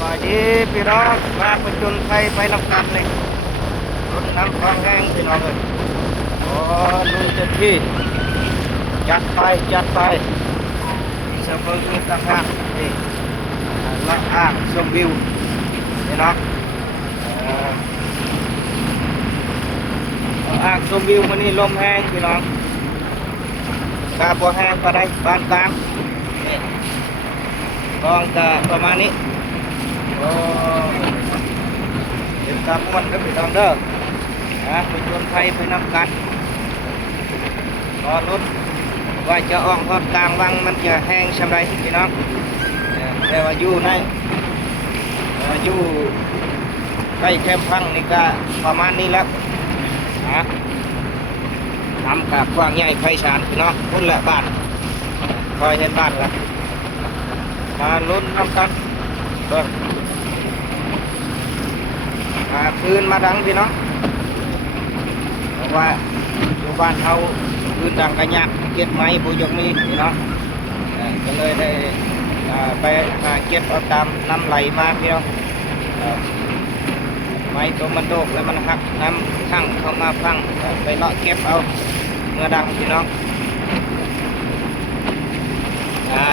บายดีพี่น้องมาประจนไทยไปนำกันเลยรถน้ำคลองแห้งพี่น้องเลยโอ้ลุยเต็มที่จัดไปเสมอคือต่างหากนี่ละอ่างชมวิวพี่น้องอ่างชมวิวมันนี่ลมแห้งพี่น้องกาบัวแห้งก็ได้ปานกลางกองจะประมาณนี้โอ้เดี๋ยวตามมันก็ไปทำเด้อไปชวนไทยไปนำกันรอรถว่าจะอ่องทอดกลางวังมันจะแห้งชำไรพี่น้องแต่ว่าอยู่ในอยู่ใกล้แคมป์พังนี่ก็ประมาณนี้แล้วทำกับกว้างใหญ่ไพศาลพี่น้องพุ่นแหละบ้านคอยเห็นบ้านละมาลุ้นน้ำกันเบิ่งคืนมาดังพี่น้องเพราะว่าอยู่บ้านเขาคืนดังกระยักเก็บไม้ผู้ยกมีพี่น้องก็เลยได้ไปเก็บเอาตามน้ำไหลมาพี่น้องไม้ตัวมันโดกแล้วมันหักน้ำข้างเข้ามาพังไปเลาะเก็บเอาเมื่อดังพี่น้อง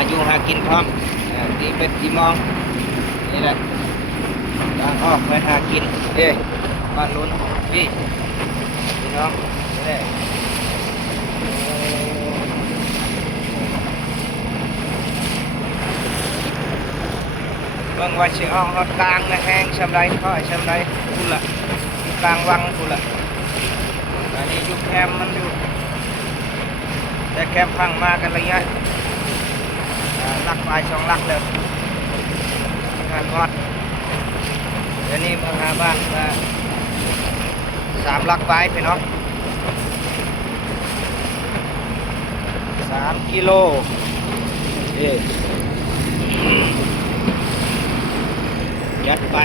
อยู่หากินพร้อมตีเป็ดตีมองนี่แหละทางออกไปหากินบ้านลุ้นพี่น้องนี่เบิ่งว่าสิออกรถกลางนะแห้งชำไรค่อยชำไรกูละกลางวังกูละอันนี้ยุคแคมมันอยู่แต่แคมพังมากันระยะลักไป2 ลักเลยงานงอดเดี๋ยวนี้มาหาบ้าน3 ลักไปพี่น้อง3 กิโลยัดไป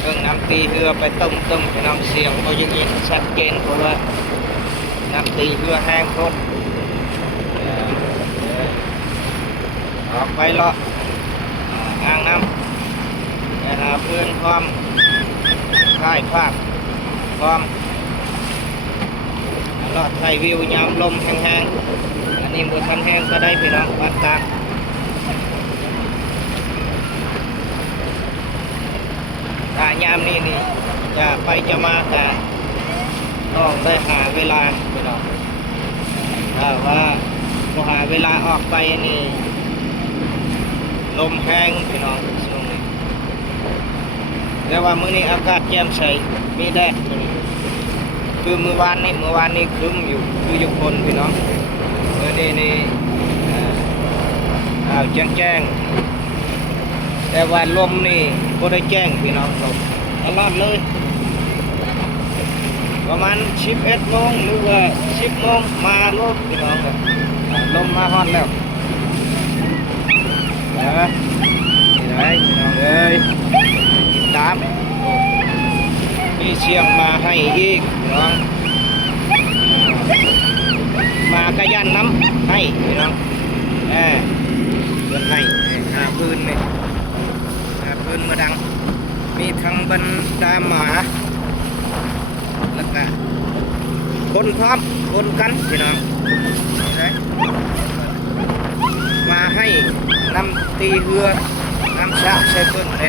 เพิ่งน้ำตีเรือไปต้มพี่น้องเสียงก็ยิ่งชัดเจนเพราะว่าน้ำตีเรือแห้งคนออกไปเลาะอ่างน้ำแต่ละเพื่อนความค่ายภาพความเลาะไทยวิวยามลมแห้งๆอันนี้บุทันแห้งก็ได้พี่น้องวัดตายามนี่จะไปจะมาแต่ต้องได้หาเวลาพี่น้องถ้าว่าพอหาเวลาออกไปนี่ลมแห้งพี่น้องช่วงนี้แต่ว่ามื้อนี้อากาศแจ่มใสมีแดดคือเมื่อวานนี้ครึ้มอยู่คืออยู่คนพี่น้องมื้อนี้แจ้งแต่ว่าลมนี่บ่ได้แจ้งพี่น้องตลอดเลยประมาณ11 โมงหรือว่า10 โมงมาลมพี่น้องลมมาฮอดแล้วนี่ไหนพี่น้องเอ้ยตามมีเชียงมาให้อีกพี่น้องมากระยันน้ำให้พี่น้องเดินให้หาพื้นนี่หาพื้นมาดังมีทั้งบรรดาหมาแล้วก็คนพร้อมคนกันพี่น้องมาให้นำตีเรือน้ำชาใส่เพิ่นเ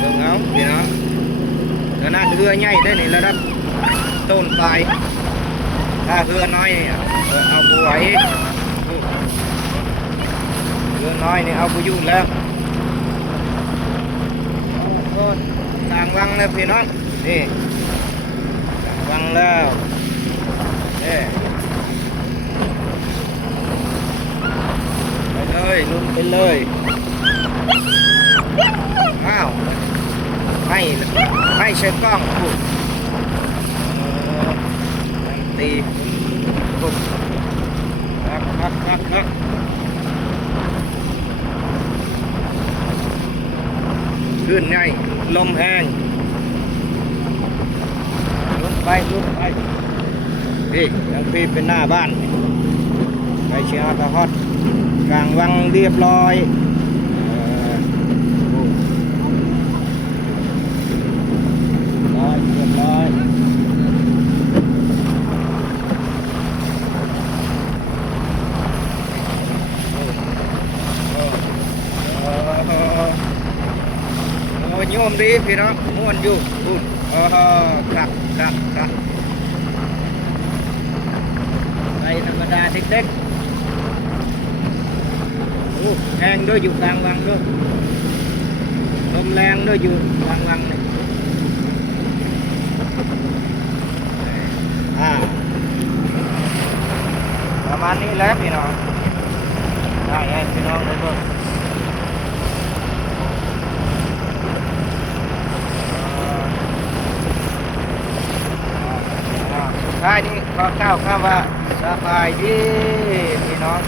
บิ่งเอาพี่น้องขนาดเรือใหญ่ได้นี่ระดับต้นปลายถ้าเรือน้อยเอาไปไหวเรือน้อยนี่เอาไปยุ่งแล้วก็ต่างวังแล้วพี่น้องนี่ต่างวังแล้วไปเลยลุ้นไปเลยอ้าวให้เช็คกล้องปุ๊บตีปุ๊บครับขึ้นไงลมแห้งลุ้นไปนี่ยังพี่เป็นหน้าบ้านไปเชียร์ตะฮอด กลางวังเรียบร้อยเรียบร้อยโอ้ยโยมดีพี่น้องม่วนอยู่อุ่นครับไปธรรมดาเด็กๆโอ้แรงด้วยอยู่กลางวังด้วยลมแรงด้วยอยู่กลางวังนี่ประมาณนี้แหละพี่น้องได้ให้พี่น้องได้ด้วยสุดท้ายนี้ขอข้าวว่าสบายดีพี่น้อง